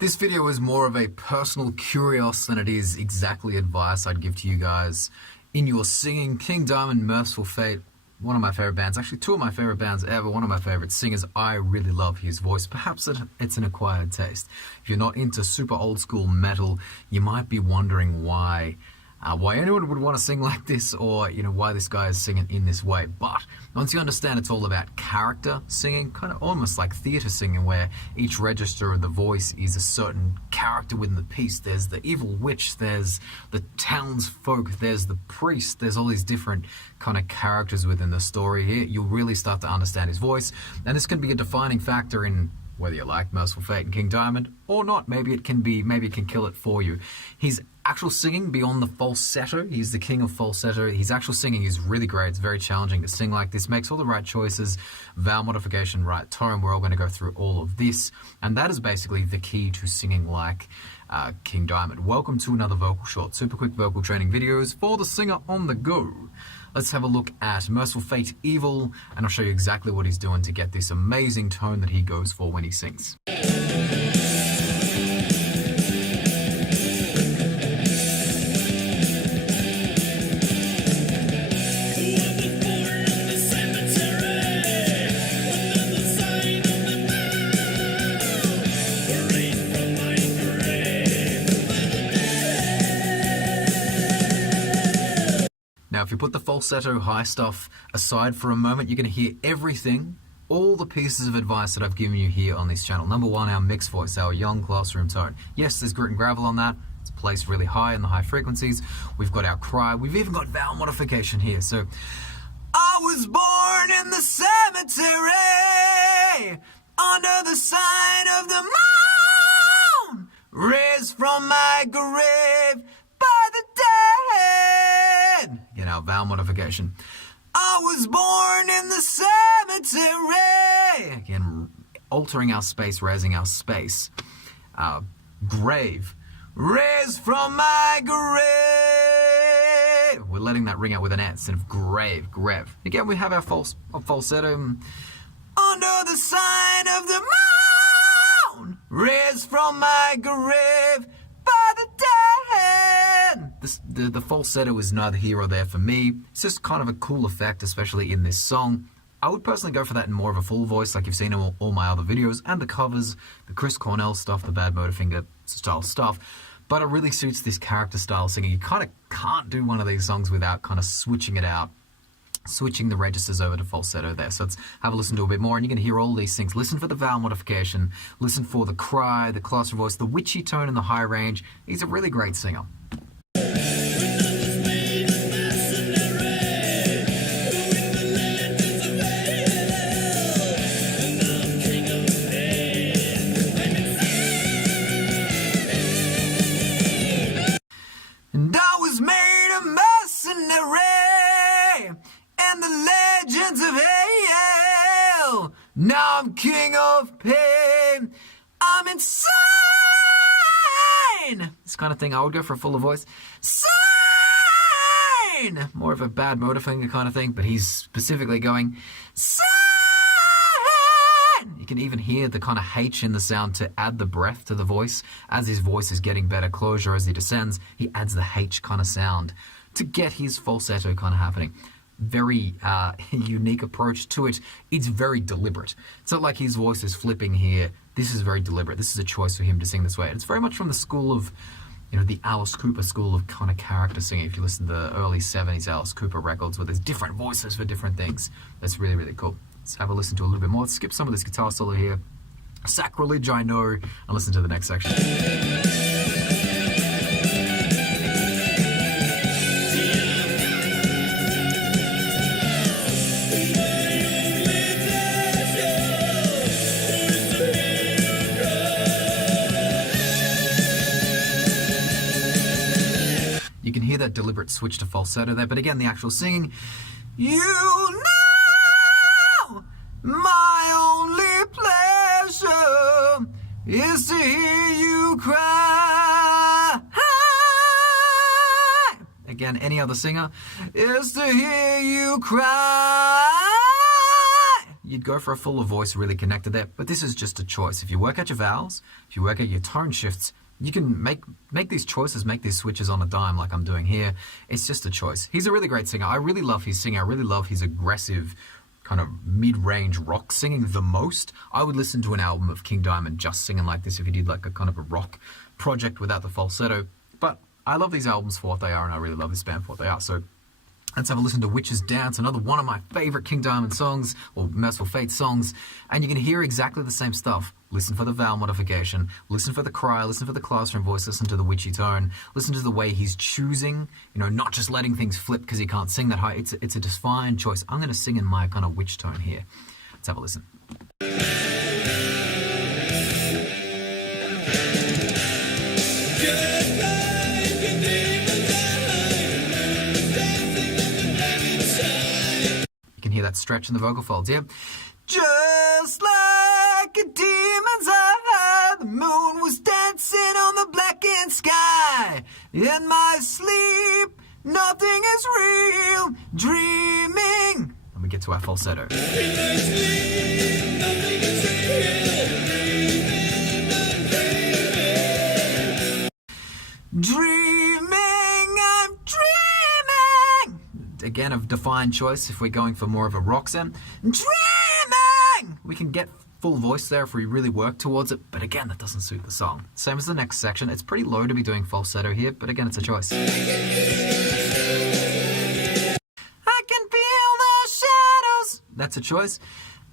This video is more of a personal curiosity than it is exactly advice I'd give to you guys in your singing. King Diamond, Mercyful Fate, one of my favorite bands, actually two of my favorite bands ever, one of my favorite singers. I really love his voice. Perhaps it's an acquired taste. If you're not into super old school metal, you might be wondering why anyone would want to sing like this, or why this guy is singing in this way. But once you understand it's all about character singing, kind of almost like theatre singing, where each register of the voice is a certain character within the piece. There's the evil witch, there's the townsfolk, there's the priest, there's all these different kind of characters within the story here. You'll really start to understand his voice, and this can be a defining factor in whether you like Mercyful Fate and King Diamond or not. Maybe it can kill it for you. His actual singing beyond the falsetto, he's the king of falsetto. His actual singing is really great. It's very challenging to sing like this. Makes all the right choices, vowel modification, right tone. We're all going to go through all of this, and that is basically the key to singing like King Diamond. Welcome to another vocal short, super quick vocal training videos for the singer on the go. Let's have a look at Mercyful Fate Evil, and I'll show you exactly what he's doing to get this amazing tone that he goes for when he sings. Now, if you put the falsetto high stuff aside for a moment, you're going to hear everything, all the pieces of advice that I've given you here on this channel. Number one, our mixed voice, our young classroom tone. Yes, there's grit and gravel on that. It's placed really high in the high frequencies. We've got our cry. We've even got vowel modification here. So, I was born in the cemetery, under the sign of the moon, raised from my grave by the dead. Again, our vowel modification. I was born in the cemetery. Again, altering our space, raising our space. Grave. Raised from my grave. We're letting that ring out with an S instead of grave. Grave. Again, we have our falsetto. Under the sign of the moon, raised from my grave by the dead. The falsetto is neither here or there for me. It's just kind of a cool effect, especially in this song. I would personally go for that in more of a full voice, like you've seen in all my other videos, and the covers, the Chris Cornell stuff, the Bad Motorfinger style stuff. But it really suits this character style singing. You kind of can't do one of these songs without kind of switching it out, switching the registers over to falsetto there. So let's have a listen to a bit more, and you're going to hear all these things. Listen for the vowel modification, listen for the cry, the classroom voice, the witchy tone in the high range. He's a really great singer. And I was made a mercenary, and the legends of hell. Now I'm king of pain. I'm insane. This kind of thing, I would go for a fuller voice. Sane! More of a Bad Motorfinger kind of thing, but he's specifically going sane. You can even hear the kind of H in the sound to add the breath to the voice. As his voice is getting better closure as he descends, he adds the H kind of sound to get his falsetto kind of happening. Very unique approach to it. It's very deliberate. It's not like his voice is flipping here. This is very deliberate. This is a choice for him to sing this way. It's very much from the school of, the Alice Cooper school of kind of character singing. If you listen to the early 70s Alice Cooper records where there's different voices for different things. That's really, really cool. Let's have a listen to a little bit more. Let's skip some of this guitar solo here. Sacrilege, I know. And listen to the next section. You can hear that deliberate switch to falsetto there, but again, the actual singing, you know, my only pleasure is to hear you cry. Again, any other singer, is to hear you cry. you'd go for a fuller voice really connected there, but this is just a choice. If you work out your vowels, if you work out your tone shifts, you can make these choices, make these switches on a dime like I'm doing here. It's just a choice. He's a really great singer. I really love his singing. I really love his aggressive kind of mid-range rock singing the most. I would listen to an album of King Diamond just singing like this if he did like a kind of a rock project without the falsetto. But I love these albums for what they are, and I really love this band for what they are. So let's have a listen to Witch's Dance, another one of my favorite King Diamond songs, or Mercyful Fate songs, and you can hear exactly the same stuff. Listen for the vowel modification, listen for the cry, listen for the classroom voice, listen to the witchy tone, listen to the way he's choosing, not just letting things flip because he can't sing that high. It's a defined choice. I'm going to sing in my kind of witch tone here. Let's have a listen. You can hear that stretch in the vocal folds, yeah? Just like a demon's eye, the moon was dancing on the blackened sky. In my sleep, nothing is real, dreaming. And we get to our falsetto. In my sleep, nothing is real, dreaming, I'm dreaming. Again, a defined choice if we're going for more of a rock sound. Dreaming! We can get full voice there if we really work towards it, but again, that doesn't suit the song. Same as the next section. It's pretty low to be doing falsetto here, but again, it's a choice. I can feel the shadows. That's a choice.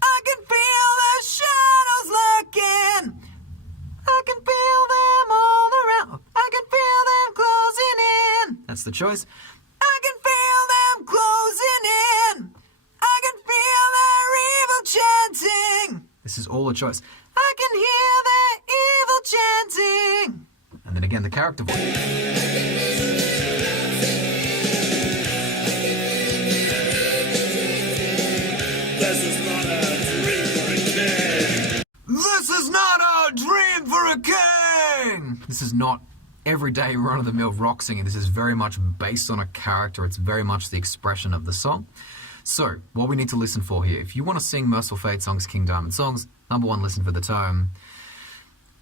I can feel the shadows lurking. I can feel them all around. I can feel them closing in. That's the choice. I can feel them closing in. I can feel their evil chanting. This is all a choice. I can hear their evil chanting. And then again, the character voice. This is not a dream for a king. This is not a dream for a king. This is not everyday run-of-the-mill rock singing. This is very much based on a character. It's very much the expression of the song. So, what we need to listen for here, if you want to sing Mercyful Fate songs, King Diamond songs, number one, listen for the tone.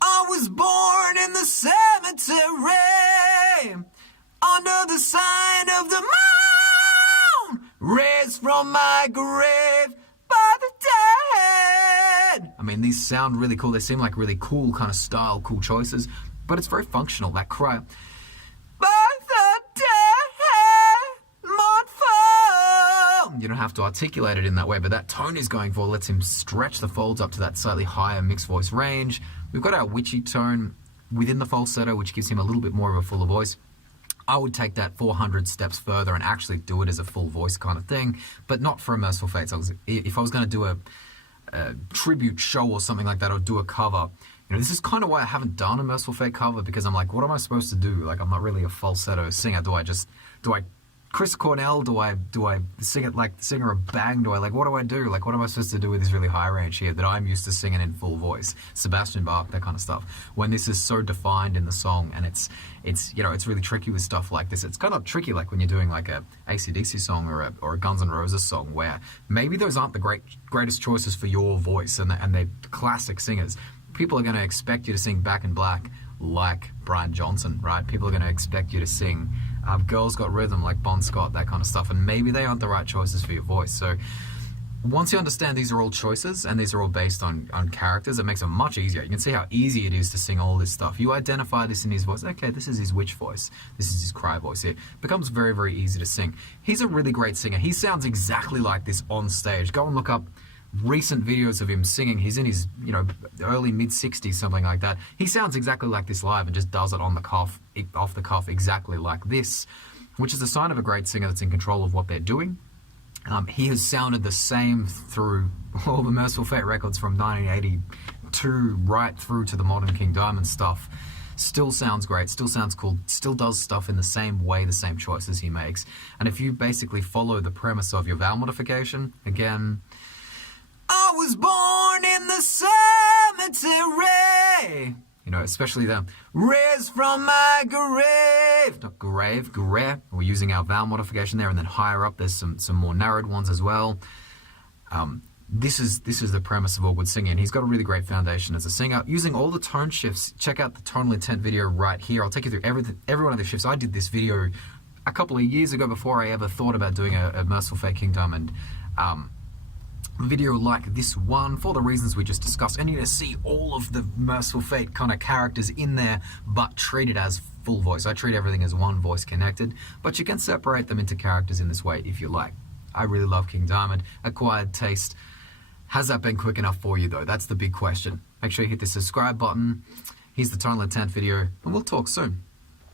I was born in the cemetery, under the sign of the moon, raised from my grave by the dead. I mean, these sound really cool. They seem like really cool kind of style, cool choices, but it's very functional, that cry. You don't have to articulate it in that way, but that tone he's going for lets him stretch the folds up to that slightly higher mixed voice range. We've got our witchy tone within the falsetto, which gives him a little bit more of a fuller voice. I would take that 400 steps further and actually do it as a full voice kind of thing, but not for a Mercyful Fate song. If I was going to do a tribute show or something like that, or do a cover, this is kind of why I haven't done a Mercyful Fate cover, because I'm like, what am I supposed to do? Like, I'm not really a falsetto singer. Do I Chris Cornell? Do I sing it like the singer of Bang? What do I do? Like, what am I supposed to do with this really high range here that I'm used to singing in full voice? Sebastian Bach, that kind of stuff. When this is so defined in the song, and it's really tricky with stuff like this. It's kind of tricky like when you're doing like a AC/DC song or a Guns N' Roses song, where maybe those aren't the greatest choices for your voice, and they're classic singers. People are going to expect you to sing Back in Black like Brian Johnson, right? People are going to expect you to sing Girls Got Rhythm like Bon Scott, that kind of stuff, and maybe they aren't the right choices for your voice. So once you understand these are all choices and these are all based on characters, it makes it much easier. You can see how easy it is to sing all this stuff. You identify this in his voice. Okay, this is his witch voice. This is his cry voice here. It becomes very, very easy to sing. He's a really great singer. He sounds exactly like this on stage. Go and look up recent videos of him singing. He's in his early mid-60s, something like that. He sounds exactly like this live and just does it on the cuff, off the cuff, exactly like this, which is a sign of a great singer that's in control of what they're doing. He has sounded the same through all the Mercyful Fate records from 1982 right through to the modern King Diamond stuff. Still sounds great, still sounds cool, still does stuff in the same way, the same choices he makes. And if you basically follow the premise of your vowel modification, again, I was born in the cemetery. Especially the raised from my grave. Not grave, grave. We're using our vowel modification there, and then higher up there's some more narrowed ones as well. this is the premise of all good singing. He's got a really great foundation as a singer. Using all the tone shifts, check out the tonal intent video right here. I'll take you through every one of the shifts. I did this video a couple of years ago before I ever thought about doing a Mercyful Fate King Diamond video like this one, for the reasons we just discussed. And you're going to see all of the Mercyful Fate kind of characters in there, but treated as full voice. I treat everything as one voice connected, but you can separate them into characters in this way if you like. I really love King Diamond. Acquired taste. Has that been quick enough for you though? That's the big question. Make sure you hit the subscribe button. Here's the tonal intent video, and we'll talk soon.